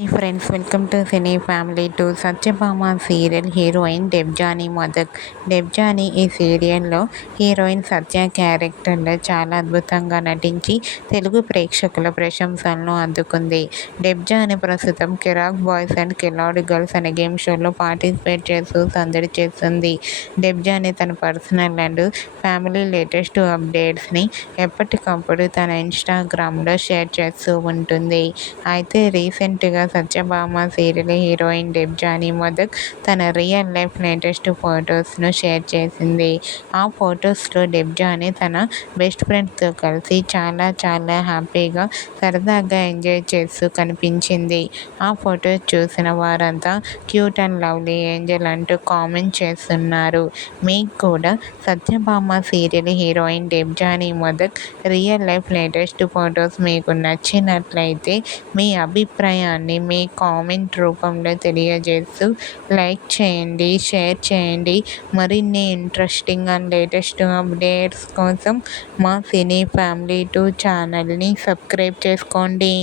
Hi friends, welcome to cine family two. Satyabhama serial heroine Debjani Modak. Debjani ఈ సీరియల్లో heroine సత్య క్యారెక్టర్లో చాలా అద్భుతంగా నటించి తెలుగు ప్రేక్షకుల ప్రశంసలను అందుకుంది. డెబ్జానీ ప్రస్తుతం కిరాక్ బాయ్స్ అండ్ కిలాడి గర్ల్స్ అనే గేమ్ షోలో పార్టిసిపేట్ చేస్తూ సందడి చేస్తుంది. డెబ్జానీ తన పర్సనల్ అండ్ ఫ్యామిలీ లేటెస్ట్ అప్డేట్స్ని ఎప్పటికప్పుడు తన ఇన్స్టాగ్రామ్లో షేర్ చేస్తూ ఉంటుంది. అయితే రీసెంట్గా సత్యభామ సీరియల్ హీరోయిన్ డెబ్జానీ మొదక్ తన రియల్ లైఫ్ లేటెస్ట్ ఫొటోస్ను షేర్ చేసింది. ఆ ఫొటోస్లో డెబ్జానీ తన బెస్ట్ ఫ్రెండ్స్తో కలిసి చాలా హ్యాపీగా సరదాగా ఎంజాయ్ చేస్తూ కనిపించింది. ఆ ఫొటోస్ చూసిన వారంతా క్యూట్ అండ్ లవ్లీ ఏంజల్ అంటూ కామెంట్ చేస్తున్నారు. మీకు కూడా Satyabhama serial heroine Debjani Modak real life latest photos మీకు నచ్చినట్లయితే మీ అభిప్రాయాన్ని మీ కామెంట్ రూపంలో తెలియజేస్తూ లైక్ చేయండి, షేర్ చేయండి. మరిన్ని ఇంట్రెస్టింగ్ అండ్ లేటెస్ట్ అప్డేట్స్ కోసం మా సినీ ఫ్యామిలీ 2 ఛానల్ని సబ్స్క్రైబ్ చేసుకోండి.